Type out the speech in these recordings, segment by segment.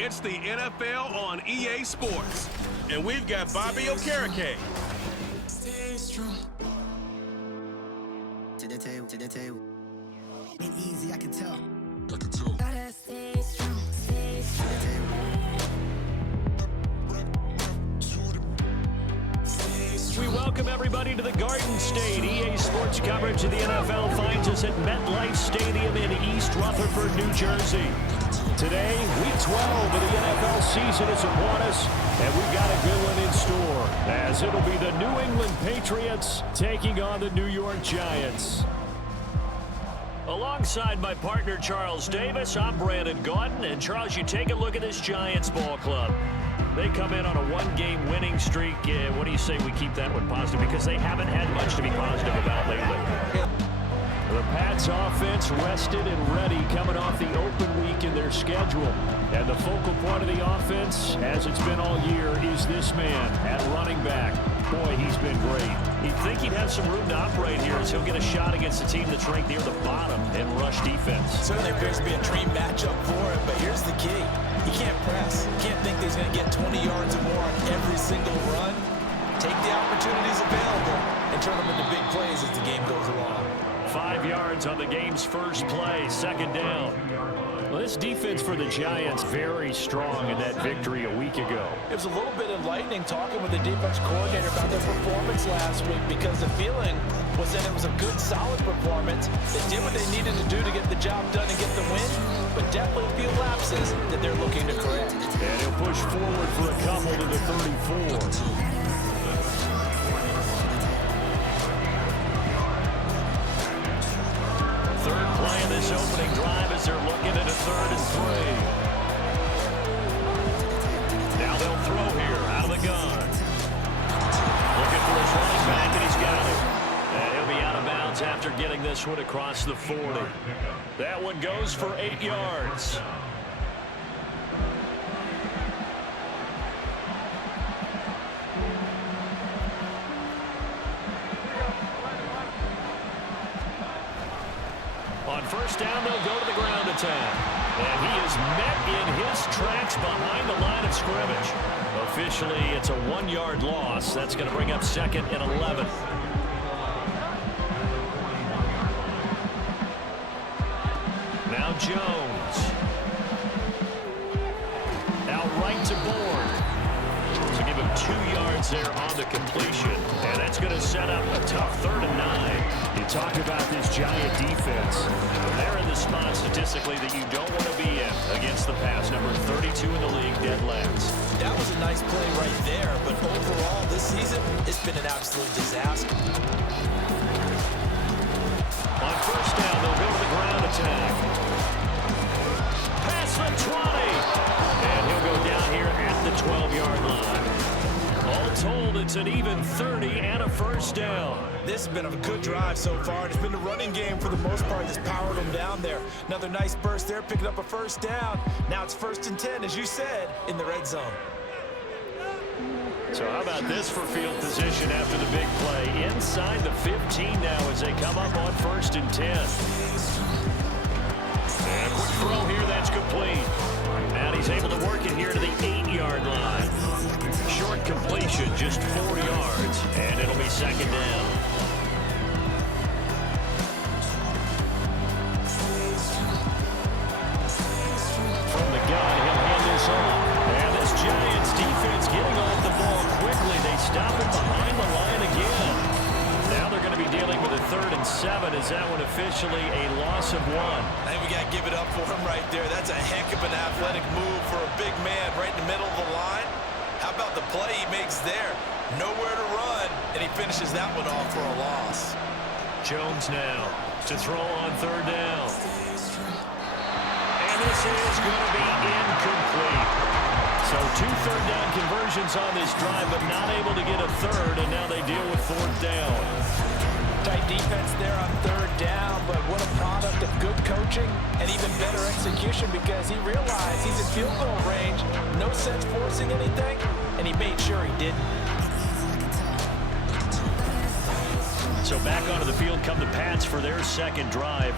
It's the NFL on EA Sports. And we've got Bobby Okereke. Stay strong. To the table. Ain't easy, I can tell. Gotta stay strong, stay strong. To the table. We welcome everybody to the Garden State. EA Sports coverage of the NFL finds us at MetLife Stadium in East Rutherford, New Jersey. Today, Week 12 of the NFL season is upon us, and we've got a good one in store, as it'll be the New England Patriots taking on the New York Giants. Alongside my partner, Charles Davis, I'm Brandon Gaudin, and Charles, you take a look at this Giants ball club. They come in on a one-game winning streak. What do you say we keep that one positive? Because they haven't had much to be positive about lately. The Pats offense rested and ready coming off the open week in their schedule. And the focal point of the offense, as it's been all year, is this man at running back. Boy, he's been great. You'd think he'd have some room to operate here as he'll get a shot against a team that's ranked near the bottom in rush defense. Certainly appears to be a dream matchup for him, but here's the key. He can't press. He can't think that he's going to get 20 yards or more on every single run. Take the opportunities available and turn them into big plays as the game goes along. 5 yards on the game's first play, second down. Well, this defense for the Giants very strong in that victory a week ago. It was a little bit enlightening talking with the defense coordinator about their performance last week because the feeling was that it was a good, solid performance. They did what they needed to do to get the job done and get the win, but definitely a few lapses that they're looking to correct. And he'll push forward for a couple to the 34. Third play in this opening drive as they're looking at a 3rd and 3. Now they'll throw here out of the gun. Looking for his running back, and he's got it. And he'll be out of bounds after getting this one across the 40. That one goes for 8 yards. On first down, they'll go to the ground attack. And he is met in his tracks behind the line of scrimmage. Officially, it's a 1-yard loss. That's going to bring up 2nd and 11. Now Jones. Out right to Bourne. To give him 2 yards there on the completion. And that's going to set up a tough 3rd and 9. You talk about this Giant defense. They're in the spot statistically that you don't want to be in against the pass. Number 32 in the league, dead last. That was a nice play right there, but overall this season, it's been an absolute disaster. On first down, they'll go to the ground attack. Pass the 20. And he'll go down here at the 12-yard line. All told, it's an even 30 and a first down. This has been a good drive so far. It's been the running game for the most part that's powered them down there. Another nice burst there, picking up a first down. Now it's 1st and 10, as you said, in the red zone. So how about this for field position after the big play? Inside the 15 now as they come up on 1st and 10. And a quick throw here, that's complete. And he's able to work it here to the 8-yard line. Short completion, just 4 yards, and it'll be 2nd down. From the gun, he'll hand this off. And this Giants defense getting off the ball quickly. They stop it behind the line again. Now they're going to be dealing with a 3rd and 7. Is that one officially a loss of 1? I think we got to give it up for him right there. That's a heck of an athletic move for a big man right in the middle of the line. How about the play he makes there? Nowhere to run, and he finishes that one off for a loss. Jones now to throw on 3rd down. And this is going to be incomplete. So 2 third-down conversions on this drive, but not able to get a 3rd, and now they deal with 4th down. Tight defense there on 3rd down, but what a product of good coaching and even better execution because he realized he's in field goal range. No sense forcing anything, and he made sure he didn't. So back onto the field come the Pats for their 2nd drive.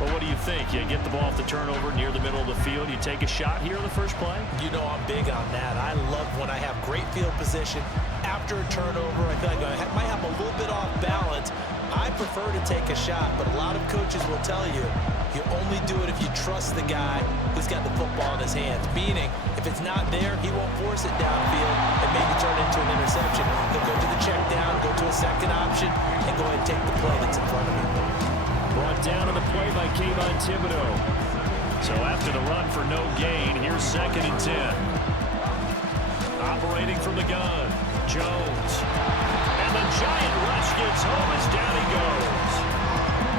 Well, what do you think? You get the ball off the turnover near the middle of the field. You take a shot here on the first play? You know I'm big on that. I love when I have great field position after a turnover. I feel like I might have a little bit off balance. I prefer to take a shot, but a lot of coaches will tell you only do it if you trust the guy who's got the football in his hands. Meaning, if it's not there, he won't force it downfield and maybe turn it into an interception. He'll go to the check down, go to a second option, and go ahead and take the play that's in front of him. Brought down on the play by Kayvon Thibodeau. So after the run for no gain, here's 2nd and 10. Operating from the gun, Jones. And the giant rush gets home as down he goes.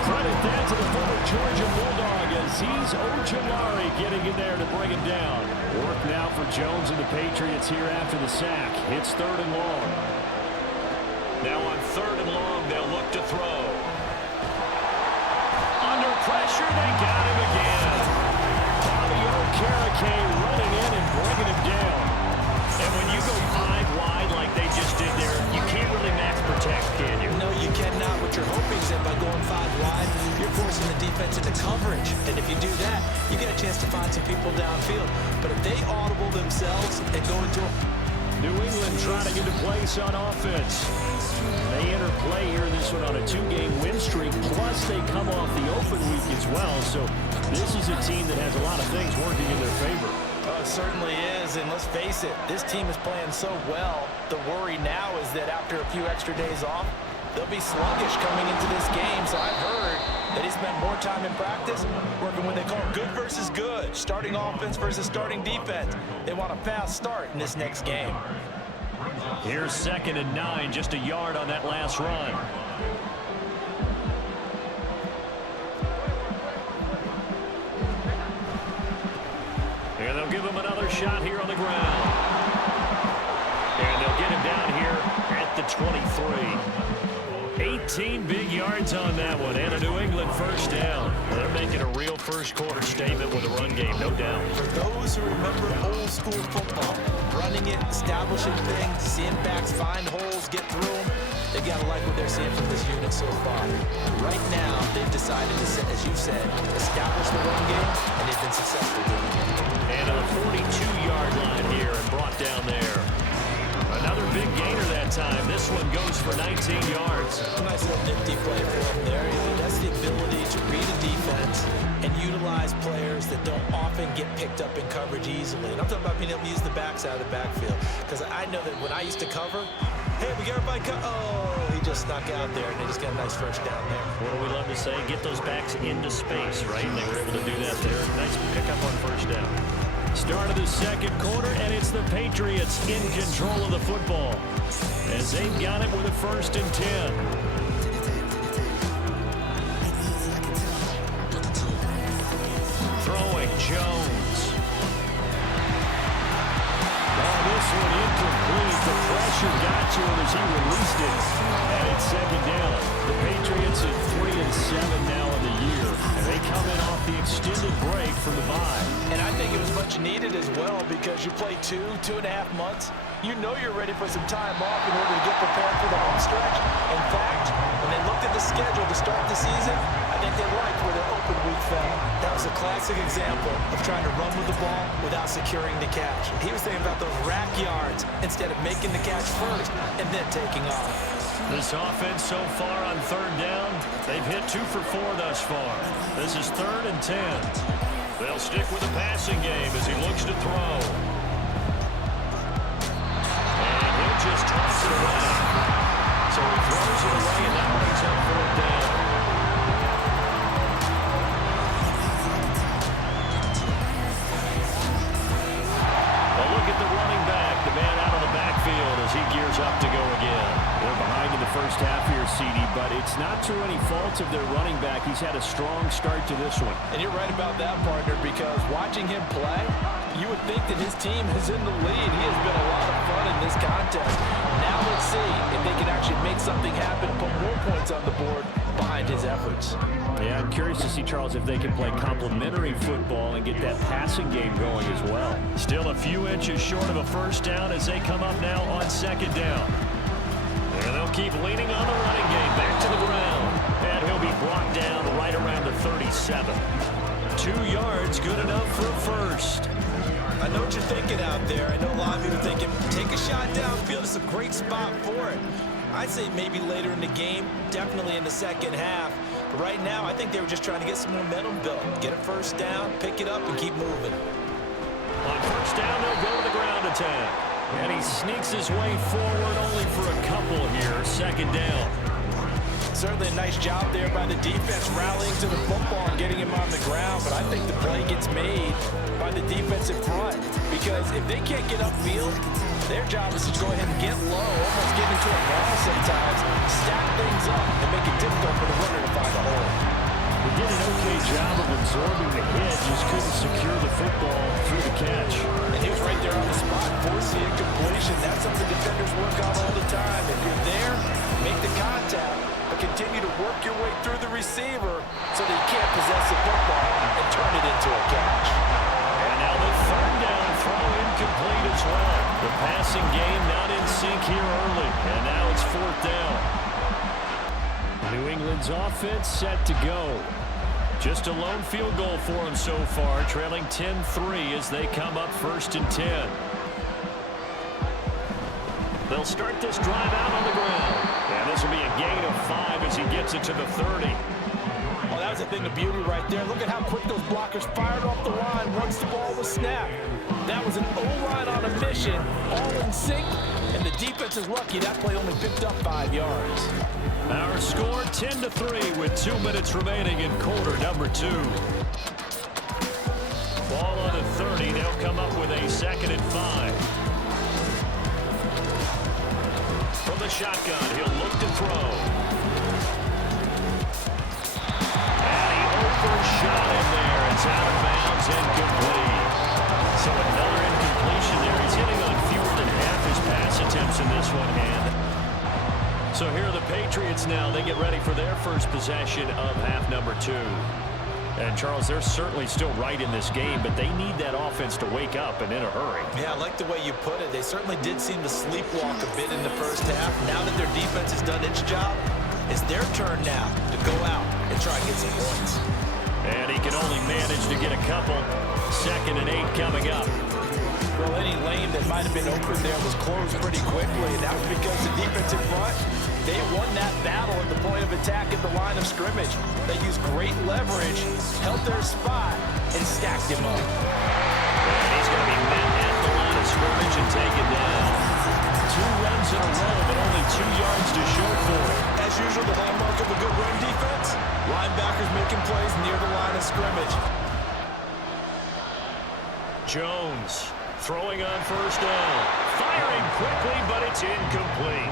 Credit that to the former Georgia Bulldog as he's Ojulari getting in there to bring him down. Work now for Jones and the Patriots here after the sack. It's 3rd and long. Now on 3rd and long, they'll look to throw. Under pressure, they got him again. Bobby Okereke running in and bringing him down. And when you go 5 wide like they just did there, you can't really max protect, can you? No, you cannot. What you're hoping is that by going 5 wide, you're forcing the defense into coverage. And if you do that, you get a chance to find some people downfield. But if they audible themselves and go into a... New England trying to get a place on offense. They enter play here in this one on a 2-game win streak, plus they come off the open week as well. So this is a team that has a lot of things working in their favor. Oh, it certainly is, and let's face it, this team is playing so well. The worry now is that after a few extra days off, they'll be sluggish coming into this game. So I've heard that he spent more time in practice working what they call good versus good, starting offense versus starting defense. They want a fast start in this next game. Here's 2nd and 9, just a yard on that last run. And they'll give him another shot here on the ground. And they'll get him down here at the 23. 18 big yards on that one, and a New England first down. They're making a real first-quarter statement with a run game, no doubt. For those who remember old-school football, running it, establishing things, seeing backs find holes, get through them, they got to like what they're seeing from this unit so far. Right now, they've decided to, as you said, establish the run game, and they've been successful doing it. And on the 42-yard line here and brought down there. Another big gainer that time. This one goes for 19 yards. A nice little nifty play for him there. That's the ability to read a defense and utilize players that don't often get picked up in coverage easily. And I'm talking about being able to use the backs out of the backfield. Because I know that when I used to cover, hey, we got everybody oh, he just snuck out there, and they just got a nice first down there. What do we love to say? Get those backs into space, right? And they were able to do that there. Nice pickup on first down. Start of the 2nd quarter, and it's the Patriots in control of the football as they've got it with a 1st and 10. Throwing Jones. Oh, this one incomplete. The pressure got to him as he released it, and it's 2nd down. The Patriots at 3-7 now in the year, and they come in off the extended break from the bye. And I think it was much needed as well because you play 2.5 months. You know you're ready for some time off in order to get prepared for the home stretch. In fact, when they looked at the schedule to start the season, I think they liked where their open week fell. That was a classic example of trying to run with the ball without securing the catch. He was thinking about those rack yards instead of making the catch first and then taking off. This offense so far on 3rd down, they've hit 2 for 4 thus far. This is 3rd and 10. They'll stick with the passing game as he looks to throw. And he'll just toss it away. So he throws it away, and that brings up 4th down. Well, look at the running back, the man out of the backfield as he gears up to go again. They're behind in the first half here, CD, but it's not through any fault of their running back. He's had a strong start to this one. And you're right about that, partner, because watching him play, you would think that his team is in the lead. He has been a lot of fun in this contest. Now let's see if they can actually make something happen, put more points on the board behind his efforts. Yeah, I'm curious to see, Charles, if they can play complementary football and get that passing game going as well. Still a few inches short of a first down as they come up now on 2nd down. And they'll keep leaning on the running game back to the ground. And he'll be brought down right around the 37. 2 yards, good enough for a first. I know what you're thinking out there. I know a lot of you are thinking, take a shot downfield. It's a great spot for it. I'd say maybe later in the game, definitely in the second half. But right now, I think they were just trying to get some momentum built. Get a first down, pick it up, and keep moving. On first down, they'll go to the ground attack. And he sneaks his way forward only for a couple here. Second down. Certainly a nice job there by the defense rallying to the football and getting him on the ground. But I think the play gets made by the defensive front. Because if they can't get upfield, their job is to go ahead and get low, almost get into a ball sometimes, stack things up, and make it difficult for the runner to find a hole. He did an okay job of absorbing the hit, just couldn't secure the football through the catch. And he was right there on the spot, forcing the incompletion. That's something defenders work on all the time. If you're there, make the contact, but continue to work your way through the receiver so that you can't possess the football and turn it into a catch. And now the third down throw incomplete as well. The passing game not in sync here early, and now it's fourth down. New England's offense set to go. Just a lone field goal for them so far, trailing 10-3 as they come up first and 10. They'll start this drive out on the ground. And this will be a gain of 5 as he gets it to the 30. Well, that was a thing of beauty right there. Look at how quick those blockers fired off the line once the ball was snapped. That was an O-line on a mission, all in sync, and the defense is lucky that play only picked up 5 yards. Our score 10-3 with 2 minutes remaining in quarter number 2. Ball on the 30. They'll come up with a 2nd and 5. From the shotgun, he'll look to throw. And he overshot him there. It's out of bounds, incomplete. So another incompletion there. He's hitting on fewer than half his pass attempts in this one, and so here are the Patriots now. They get ready for their first possession of half number 2. And, Charles, they're certainly still right in this game, but they need that offense to wake up and in a hurry. Yeah, I like the way you put it. They certainly did seem to sleepwalk a bit in the first half. Now that their defense has done its job, it's their turn now to go out and try and get some points. And he can only manage to get a couple. 2nd and 8 coming up. Well, any lane that might have been open there was closed pretty quickly, and that was because the defensive front, they won that battle at the point of attack at the line of scrimmage. They used great leverage, held their spot, and stacked him up. And he's going to be met at the line of scrimmage and taken down. 2 runs in a row, but only 2 yards to show for it. As usual, the hallmark of a good run defense, linebackers making plays near the line of scrimmage. Jones throwing on first down. Firing quickly, but it's incomplete.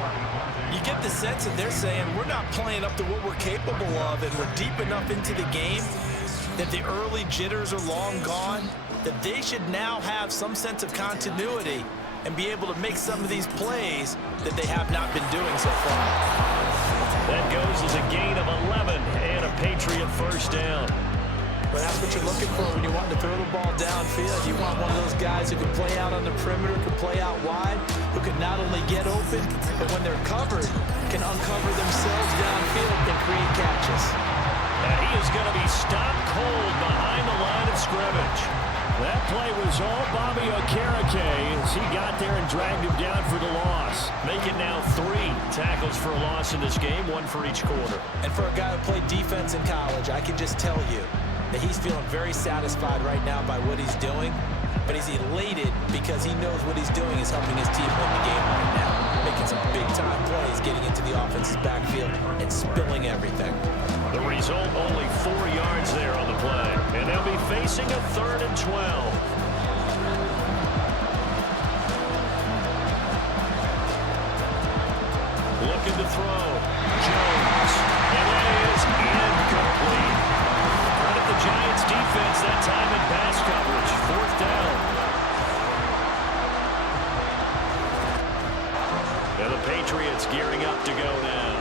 You get the sense that they're saying we're not playing up to what we're capable of, and we're deep enough into the game that the early jitters are long gone, that they should now have some sense of continuity and be able to make some of these plays that they have not been doing so far. That goes as a gain of 11 and a Patriot first down. But that's what you're looking for when you want to throw the ball downfield. You want one of those guys who can play out on the perimeter, can play out wide, who can not only get open, but when they're covered, can uncover themselves downfield and create catches. And he is going to be stopped cold behind the line of scrimmage. That play was all Bobby Okereke as he got there and dragged him down for the loss. Make it now 3 tackles for a loss in this game, 1 for each quarter. And for a guy who played defense in college, I can just tell you that he's feeling very satisfied right now by what he's doing, but he's elated because he knows what he's doing is helping his team win the game right now, making some big-time plays, getting into the offense's backfield and spilling everything. The result, only 4 yards there on the play, and they'll be facing a 3rd and 12. Looking to throw. Jones. And that is incomplete. Credit the Giants defense that time in pass coverage. 4th down. And the Patriots gearing up to go now.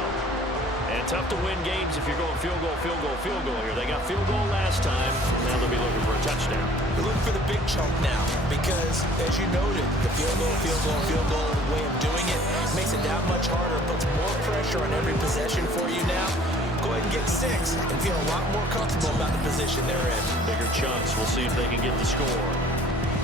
And tough to win games if you're going field goal, field goal, field goal here. They got field goal last time. Now they'll be looking for a touchdown. They're looking for the big chunk now because, as you noted, the field goal way of doing it makes it that much harder, puts more pressure on every possession for you now. go ahead and get 6 and feel a lot more comfortable about the position they're in. Bigger chunks. We'll see if they can get the score.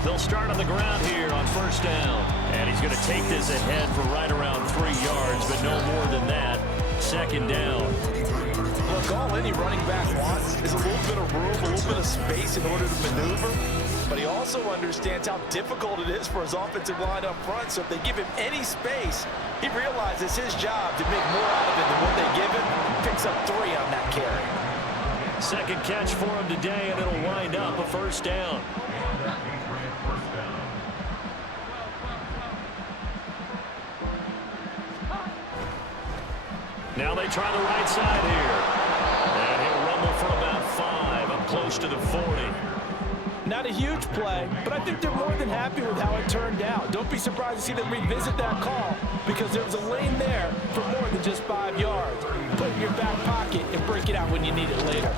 They'll start on the ground here on first down. And he's going to take this ahead for right around 3 yards, but no more than that. Second down. Look, all any running back wants is a little bit of room, a little bit of space in order to maneuver. But he also understands how difficult it is for his offensive line up front. So if they give him any space, he realizes his job to make more out of it than what they give him. Picks up 3 on that carry. Second catch for him today, and it'll wind up a first down. Now they try the right side here. And he'll rumble for about 5 up close to the 40. Not a huge play, but I think they're more than happy with how it turned out. Don't be surprised to see them revisit that call because there was a lane there for more than just 5 yards. Put it in your back pocket and break it out when you need it later.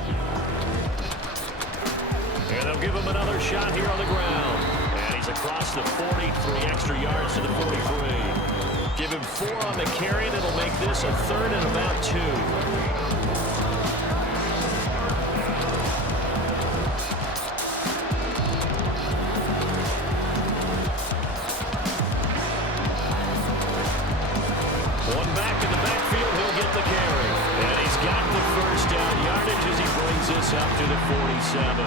And they'll give him another shot here on the ground. And he's across the 40, 3 extra yards to the 43. Give him 4 on the carry, and it'll make this a 3rd and about 2. One back in the backfield, he'll get the carry. And he's got the first down yardage as he brings this up to the 47.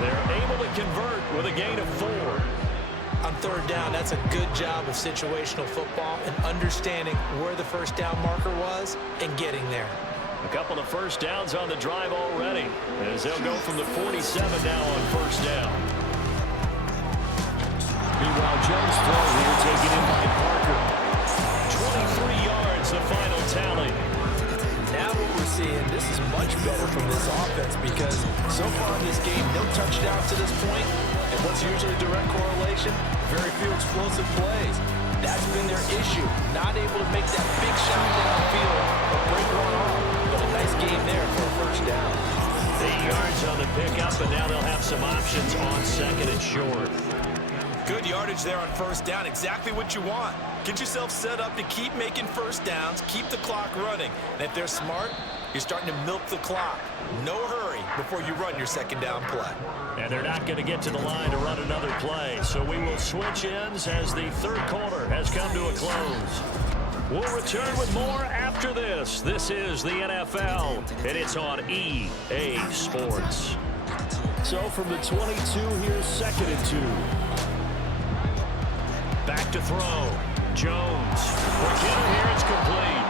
They're able to convert with a gain of 4. On third down, that's a good job of situational football and understanding where the first down marker was and getting there. A couple of first downs on the drive already as they'll go from the 47 now on first down. Meanwhile, Jones' throw here taken in by Parker. 23 yards, the final tally. Now what we're seeing, this is much better from this offense because so far in this game, no touchdowns to this point. And what's usually direct correlation? Very few explosive plays. That's been their issue. Not able to make that big shot downfield or break one off. But a nice game there for a first down. 8 yards on the pickup, and now they'll have some options on second and short. Good yardage there on first down. Exactly what you want. Get yourself set up to keep making first downs, keep the clock running. And if they're smart, you're starting to milk the clock. No hurry before you run your second down play. And they're not going to get to the line to run another play. So we will switch ends as the third quarter has come to a close. We'll return with more after this. This is the NFL, and it's on EA Sports. So from the 22, here's second and 2. Back to throw. Jones. Quick hitter here, it's complete.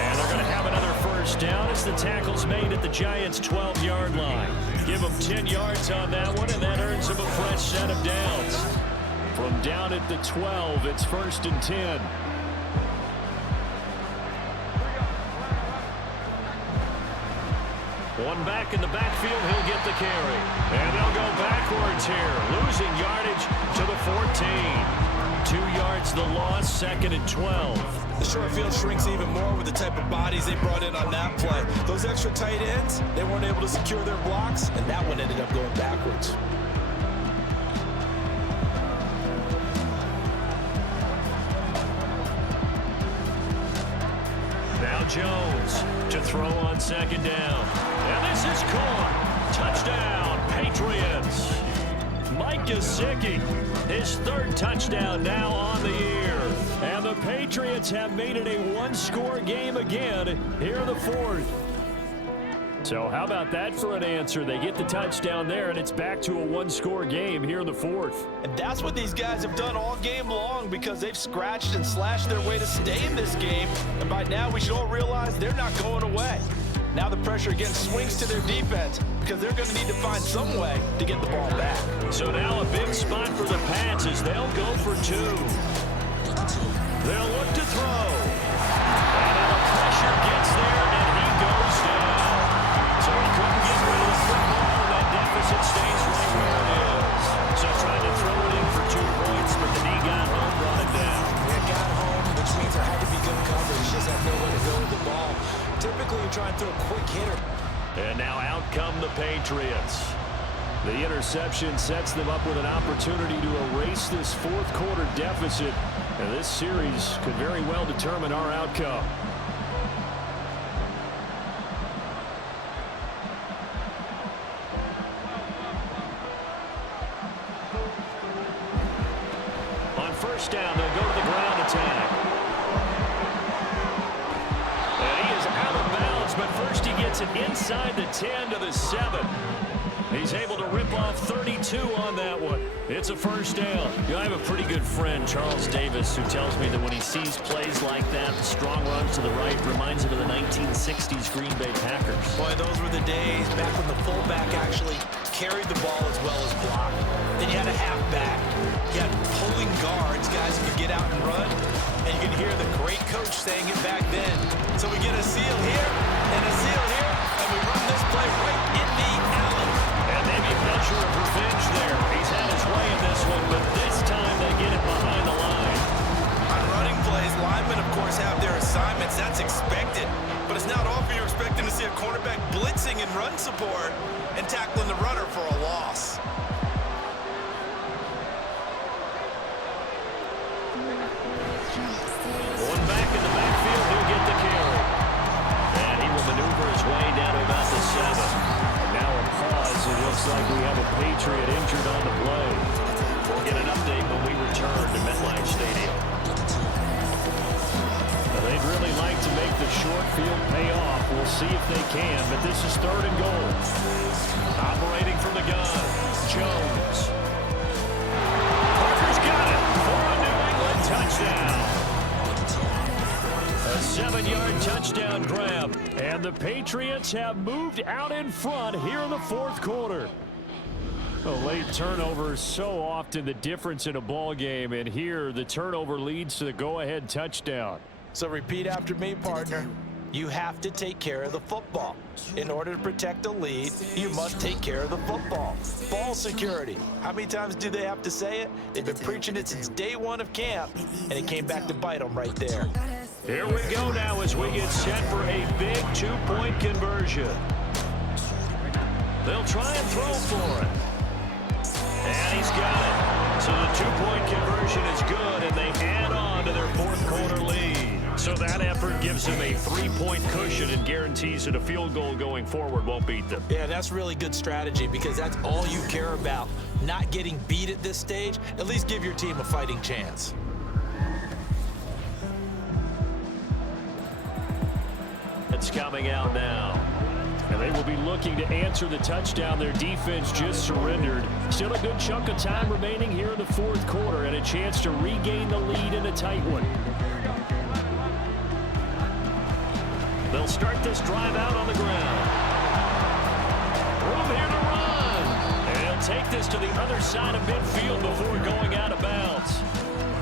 And they're going to have another first down as the tackle's made at the Giants' 12-yard line. Give them 10 yards on that one, and that earns them a fresh set of downs. From down at the 12, it's first and 10. One back in the backfield, he'll get the carry. And they'll go backwards here, losing yardage to the 14. 2 yards the loss, second and 12. The short field shrinks even more with the type of bodies they brought in on that play. Those extra tight ends, they weren't able to secure their blocks, and that one ended up going backwards. Now Jones to throw on second down. And this is caught. Touchdown, Patriots. Mike Gesicki, his 3rd touchdown now on the year. And the Patriots have made it a one-score game again here in the 4th. So how about that for an answer? They get the touchdown there, and it's back to a one-score game here in the 4th. And that's what these guys have done all game long because they've scratched and slashed their way to stay in this game. And by now, we should all realize they're not going away. Now the pressure again swings to their defense because they're going to need to find some way to get the ball back. So now a big spot for the Pats as they'll go for 2. They'll look to throw. And now the pressure gets there, and he goes down. So he couldn't get rid of the football, and that deficit stays right where it is. So trying to throw it in for 2 points, but the knee got home, brought it down. It got home, which means there had to be good coverage. Just had nowhere to go with the ball. Typically, you try and throw a quick hitter. And now out come the Patriots. The interception sets them up with an opportunity to erase this 4th quarter deficit. And this series could very well determine our outcome. first down. They'll go to the ground attack. And he is out of bounds, but first he gets it inside the 10 to the 7. He's able to rip off 32 on that one. It's a first down. I have a pretty good friend, Charles Davis, who tells me that when he sees plays like that, strong runs to the right, reminds him of the 1960s Green Bay Packers. Boy, those were the days back when the fullback actually carried the ball as well as blocked. Then you had a halfback. You had pulling guards, guys who could get out and run. And you can hear the great coach saying it back then. So we get a seal here and a seal here, and we run this play right in the alley. And maybe a measure of revenge there. He's had his way in this one, but this time they get it behind the line. On running plays, linemen, of course, have their assignments. That's expected. But it's not often you're expecting to see a cornerback blitzing in run support and tackling the runner for a loss. One back in the backfield, he'll get the carry. And he will maneuver his way down to about the 7. And now a pause. It looks like we have a Patriot injured on the play. We'll get an update when we return to MetLife Stadium. They'd really like to make the short field pay off. We'll see if they can, but this is 3rd and goal. Operating from the gun, Jones. Parker's got it for a New England touchdown. A 7-yard touchdown grab, and the Patriots have moved out in front here in the 4th quarter. A late turnover is so often the difference in a ball game, and here the turnover leads to the go-ahead touchdown. So repeat after me, partner. You have to take care of the football. In order to protect a lead, you must take care of the football. Ball security. How many times do they have to say it? They've been preaching it since day 1 of camp, and it came back to bite them right there. Here we go now as we get set for a big 2-point conversion. They'll try and throw for it. And he's got it. So the 2-point conversion is good, and they add on to their 4th quarter lead. So that effort gives him a 3-point cushion and guarantees that a field goal going forward won't beat them. Yeah, that's really good strategy because that's all you care about. Not getting beat at this stage. At least give your team a fighting chance. It's coming out now. And they will be looking to answer the touchdown their defense just surrendered. Still a good chunk of time remaining here in the 4th quarter and a chance to regain the lead in a tight one. They'll start this drive out on the ground. Room here to run. And he'll take this to the other side of midfield before going out of bounds.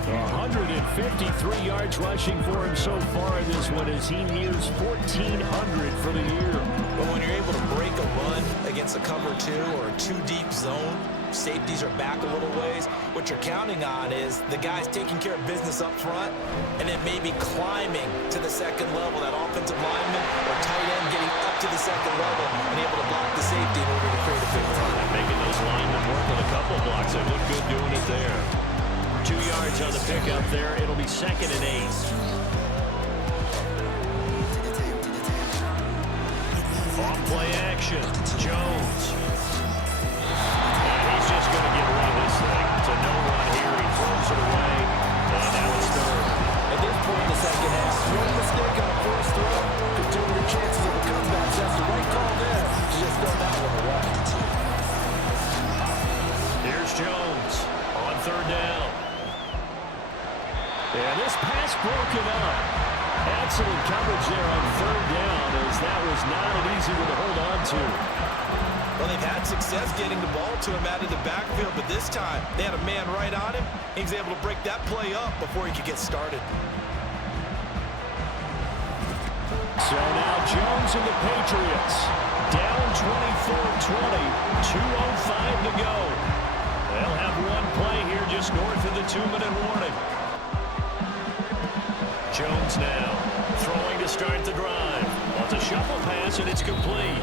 153 yards rushing for him so far in this one as he nears 1,400 for the year. But when you're able to break a run against a cover 2 or a 2-deep zone, safeties are back a little ways. What you're counting on is the guys taking care of business up front and then maybe climbing to the 2nd level, that offensive lineman or tight end getting up to the 2nd level and able to block the safety in order to create a big run. And making those linemen work with a couple blocks. They look good doing it there. 2 yards on the pickup there. It'll be 2nd and 8. On play action, Jones. And he's just going to get rid of this thing. It's a no run here. He throws it away. And now it's 3rd. At this point in the 2nd half, one mistake on a first throw could turn your chances of a comeback. That's the right call there. You just throw that one away. Here's Jones on 3rd down. And this pass broken up. Excellent coverage there on 3rd down as that was not an easy one to hold on to. Well, they've had success getting the ball to him out of the backfield, but this time they had a man right on him. He was able to break that play up before he could get started. So now Jones and the Patriots down 24-20, 2:05 to go. They'll have one play here just north of the 2-minute warning. Jones now throwing to start the drive. Well, it's a shuffle pass, and it's complete.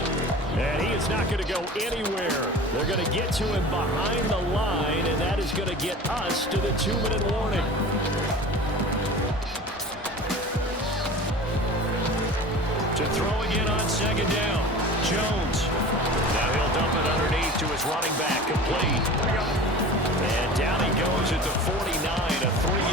And he is not going to go anywhere. They're going to get to him behind the line, and that is going to get us to the 2-minute warning. To throw again on 2nd down. Jones. Now he'll dump it underneath to his running back, complete. And down he goes at the 49, a 3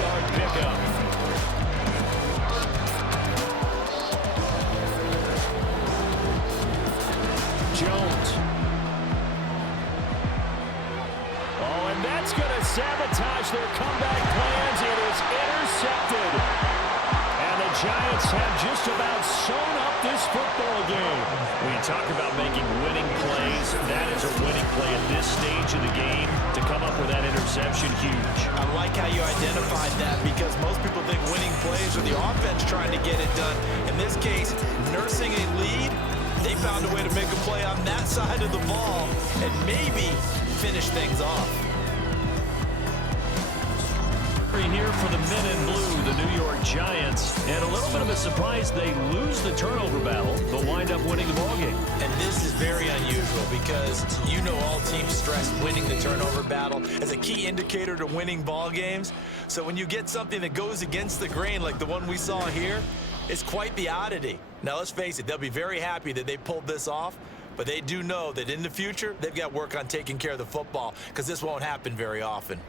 That's going to sabotage their comeback plans. It is intercepted. And the Giants have just about sewn up this football game. When you talk about making winning plays, that is a winning play at this stage of the game. To come up with that interception, huge. I like how you identified that because most people think winning plays are the offense trying to get it done. In this case, nursing a lead, they found a way to make a play on that side of the ball and maybe finish things off. Here for the men in blue, the New York Giants, and a little bit of a surprise, they lose the turnover battle, but wind up winning the ballgame. And this is very unusual because you know all teams stress winning the turnover battle as a key indicator to winning ball games. So when you get something that goes against the grain like the one we saw here, it's quite the oddity. Now let's face it, they'll be very happy that they pulled this off, but they do know that in the future they've got work on taking care of the football because this won't happen very often.